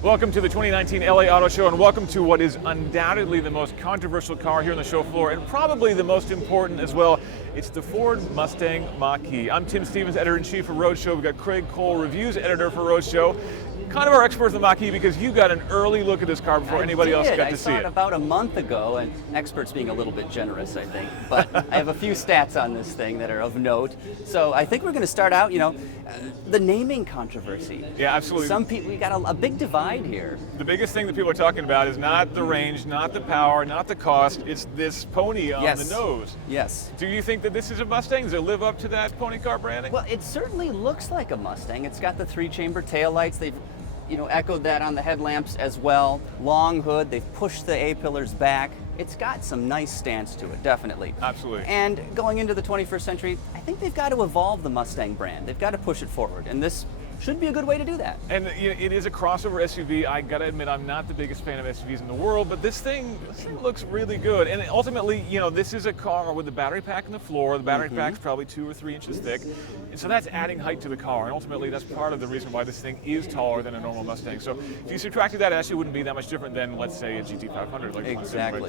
Welcome to the 2019 LA Auto Show, and welcome to what is undoubtedly the most controversial car here on the show floor, and probably the most important as well. It's the Ford Mustang Mach-E. I'm Tim Stevens, editor-in-chief of Roadshow. We've got Craig Cole, reviews editor for Roadshow. Kind of our expert for the Mach-E because you got an early look at this car before anybody else got to see it. I saw it about a month ago, and experts being a little bit generous, I think. But I have a few stats on this thing that are of note. So I think we're going to start out, the naming controversy. Yeah, absolutely. Some people, we got a big divide here. The biggest thing that people are talking about is not the range, not the power, not the cost. It's this pony on the nose. Yes. Do you think that this is a Mustang? Does it live up to that pony car branding? Well, it certainly looks like a Mustang. It's got the 3-chamber taillights. They've echoed that on the headlamps as well. Long hood, they've pushed the A-pillars back. It's got some nice stance to it, definitely. Absolutely. And going into the 21st century, I think they've got to evolve the Mustang brand. They've got to push it forward, and this should be a good way to do that. And it is a crossover SUV. I gotta admit, I'm not the biggest fan of SUVs in the world, but this thing looks really good. And ultimately, this is a car with the battery pack in the floor. The battery pack's probably 2 or 3 inches thick. And so that's adding height to the car. And ultimately, that's part of the reason why this thing is taller than a normal Mustang. So if you subtracted that, it actually wouldn't be that much different than, let's say, a GT500. Like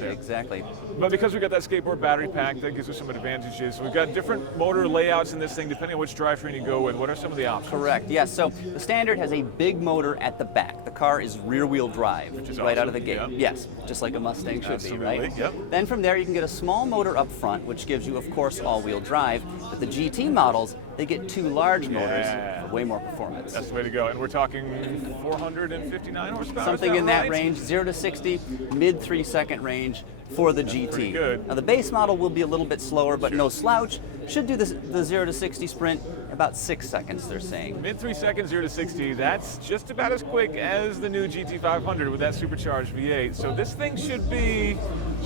Exactly. But because we got that skateboard battery pack, that gives us some advantages. We've got different motor layouts in this thing, depending on which drivetrain you go with. What are some of the options? Correct, yes. So the standard has a big motor at the back. The car is rear-wheel drive, which is right awesome. out of the gate. Yep. Yes, just like a Mustang should be, right? Yep. Then from there you can get a small motor up front, which gives you, of course, all-wheel drive. But the GT models, they get 2 large motors for way more performance. That's the way to go. And we're talking 459 horsepower? Something in that right? range, 0 to 60, mid 3-second range for the GT. Pretty good. Now the base model will be a little bit slower, but no slouch. Should do the 0 to 60 sprint about 6 seconds, they're saying. Mid 3 seconds, 0 to 60. That's just about as quick as the new GT500 with that supercharged V8. So this thing should be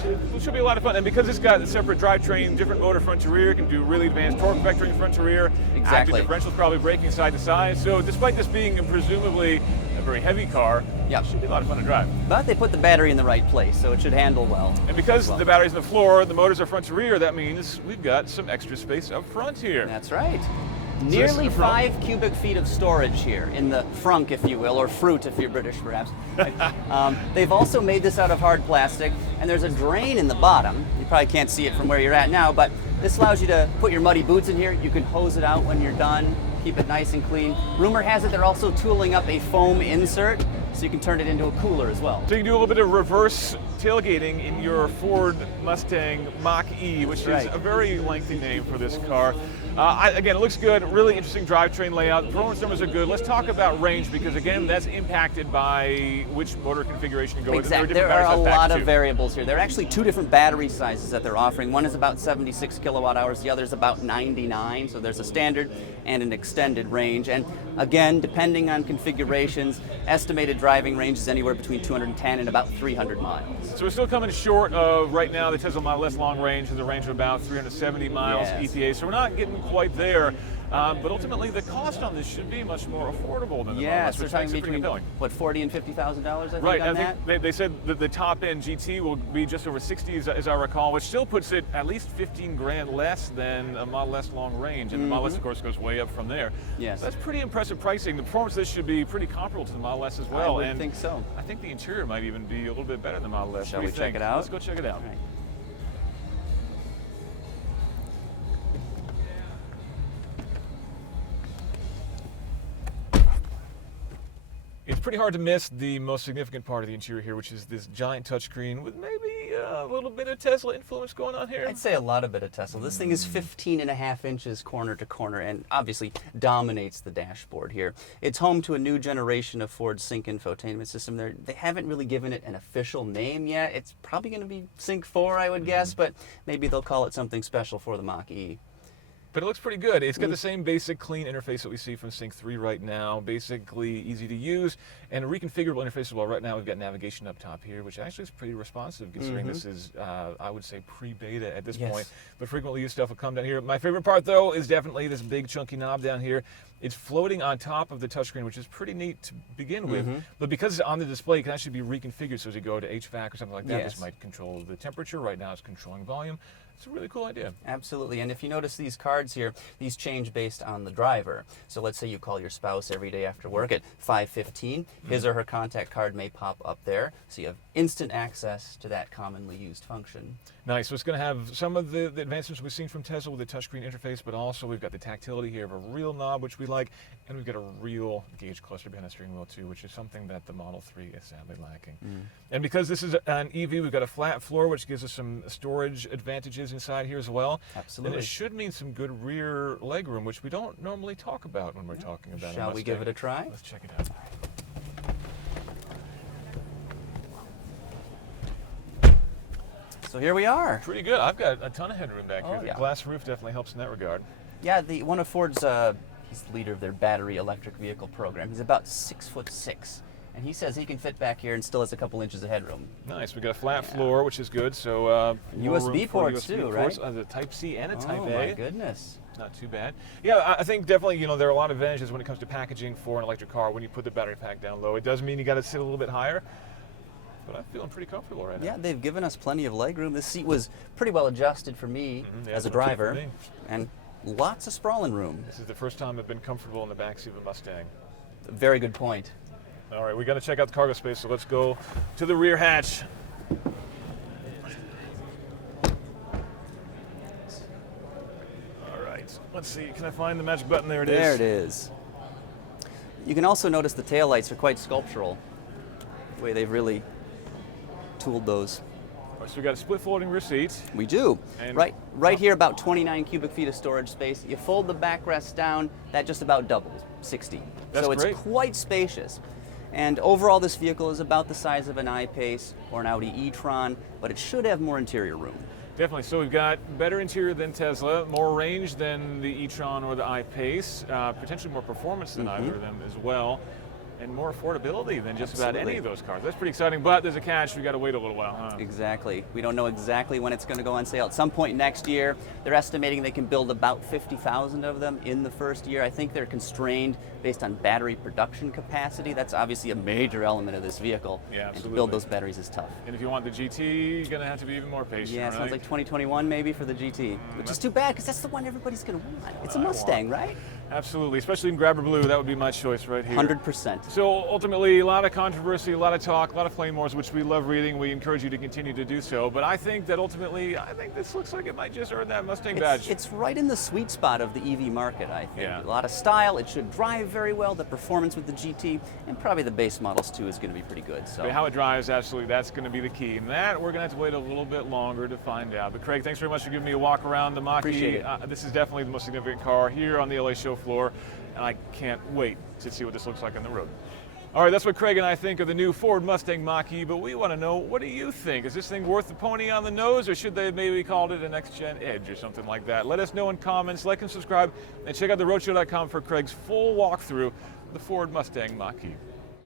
a lot of fun. And because it's got a separate drivetrain, different motor front to rear, can do really advanced torque vectoring front to rear. Exactly. Active differentials probably braking side to side. So despite this being presumably a very heavy car, it should be a lot of fun to drive. But they put the battery in the right place, so it should handle well. And because the battery's on the floor, the motors are front to rear, that means we've got some extra space up front here. That's right. Nearly 5 cubic feet of storage here in the frunk, if you will, or fruit if you're British, perhaps. They've also made this out of hard plastic, and there's a drain in the bottom. You probably can't see it from where you're at now, but this allows you to put your muddy boots in here. You can hose it out when you're done, keep it nice and clean. Rumor has it they're also tooling up a foam insert, so you can turn it into a cooler as well. So you can do a little bit of reverse tailgating in your Ford Mustang Mach-E, which is a very lengthy name for this car. Again, it looks good, really interesting drivetrain layout. Performance numbers are good. Let's talk about range because, again, that's impacted by which motor configuration you go with. Exactly. There are a lot of variables here. There are actually 2 different battery sizes that they're offering. One is about 76 kilowatt hours, the other is about 99. So there's a standard and an extended range. And again, depending on configurations, estimated driving range is anywhere between 210 and about 300 miles. So we're still coming short of, right now, the Tesla Model S long range has a range of about 370 miles EPA. So we're not getting quite there. But ultimately, the cost on this should be much more affordable than the Model S, they're talking between $40,000 and $50,000, I think, right, on that. They said that the top-end GT will be just over 60, as I recall, which still puts it at least 15 grand less than a Model S long range, and the Model S, of course, goes way up from there. Yes, so that's pretty impressive pricing. The performance of this should be pretty comparable to the Model S as well. I would think so. I think the interior might even be a little bit better than the Model S. Shall we check it out? Let's go check it out. All right. It's pretty hard to miss the most significant part of the interior here, which is this giant touchscreen with maybe a little bit of Tesla influence going on here. I'd say a lot of bit of Tesla. This thing is 15.5 inches corner to corner and obviously dominates the dashboard here. It's home to a new generation of Ford Sync infotainment system. They haven't really given it an official name yet. It's probably going to be Sync 4, I would guess, but maybe they'll call it something special for the Mach-E. But it looks pretty good. It's got the same basic clean interface that we see from Sync 3 right now, basically easy to use, and a reconfigurable interface as well. Right now we've got navigation up top here, which actually is pretty responsive considering this is, I would say, pre-beta at this point. But frequently used stuff will come down here. My favorite part, though, is definitely this big chunky knob down here. It's floating on top of the touchscreen, which is pretty neat to begin with. But because it's on the display, it can actually be reconfigured. So as you go to HVAC or something like that, this might control the temperature. Right now it's controlling volume. It's a really cool idea. Absolutely, and if you notice these cards here, these change based on the driver. So let's say you call your spouse every day after work at 5:15, his or her contact card may pop up there, so you have instant access to that commonly used function. Nice. So it's going to have some of the advancements we've seen from Tesla with the touchscreen interface, but also we've got the tactility here of a real knob, which we like, and we've got a real gauge cluster behind the steering wheel too, which is something that the Model 3 is sadly lacking. And because this is an EV, we've got a flat floor, which gives us some storage advantages inside here as well. Absolutely. And it should mean some good rear legroom, which we don't normally talk about when we're talking about Shall we give it a try? Let's check it out. So here we are. Pretty good. I've got a ton of headroom back here. Oh, yeah. The glass roof definitely helps in that regard. Yeah, one of Ford's, he's the leader of their battery electric vehicle program. He's about 6'6", and he says he can fit back here and still has a couple inches of headroom. Nice. We got a flat floor, which is good. So more USB room for ports USB too, ports. right? The Type C and a Type Oh A. my goodness. Not too bad. Yeah, I think definitely, there are a lot of advantages when it comes to packaging for an electric car when you put the battery pack down low. It does mean you got to sit a little bit higher, but I'm feeling pretty comfortable right now. Yeah, they've given us plenty of legroom. This seat was pretty well adjusted for me Yeah, as a it's okay for driver, me. and lots of sprawling room. This is the first time I've been comfortable in the backseat of a Mustang. Very good point. All right, we got to check out the cargo space, so let's go to the rear hatch. All right, let's see. Can I find the magic button? There it is. There it is. You can also notice the taillights are quite sculptural. The way they've really tooled those. All right, so we got a split folding rear seat. We do. And- Right here, about 29 cubic feet of storage space. You fold the backrest down, that just about doubles, 60. That's so it's great. quite spacious. And overall, this vehicle is about the size of an I-Pace or an Audi e-tron, but it should have more interior room. Definitely. So we've got better interior than Tesla, more range than the e-tron or the I-Pace, potentially more performance than either of them as well, and more affordability than just about any Absolutely. of those cars. That's pretty exciting, but there's a catch. We got to wait a little while, huh? Exactly. We don't know exactly when it's going to go on sale. At some point next year, they're estimating they can build about 50,000 of them in the first year. I think they're constrained based on battery production capacity. That's obviously a major element of this vehicle. Yeah, And absolutely. to build those batteries is tough. And if you want the GT, you're going to have to be even more patient, Yeah, it right? sounds like 2021 maybe for the GT, which is too bad because that's the one everybody's going to want. It's a Mustang, right? Absolutely, especially in grabber blue. That would be my choice right here. 100%. So ultimately, a lot of controversy, a lot of talk, a lot of flame wars, which we love reading. We encourage you to continue to do so. But I think that ultimately, this looks like it might just earn that Mustang badge. It's right in the sweet spot of the EV market, I think. Yeah. A lot of style, it should drive very well, the performance with the GT, and probably the base models too is going to be pretty good. So But how it drives, absolutely, that's going to be the key. And that, we're going to have to wait a little bit longer to find out. But Craig, thanks very much for giving me a walk around the Mach-E. Appreciate it. This is definitely the most significant car here on the LA show floor. And I can't wait to see what this looks like on the road. All right, that's what Craig and I think of the new Ford Mustang Mach-E, but we want to know, what do you think? Is this thing worth the pony on the nose, or should they have maybe called it a next-gen Edge or something like that? Let us know in comments, like and subscribe, and check out theroadshow.com for Craig's full walkthrough of the Ford Mustang Mach-E.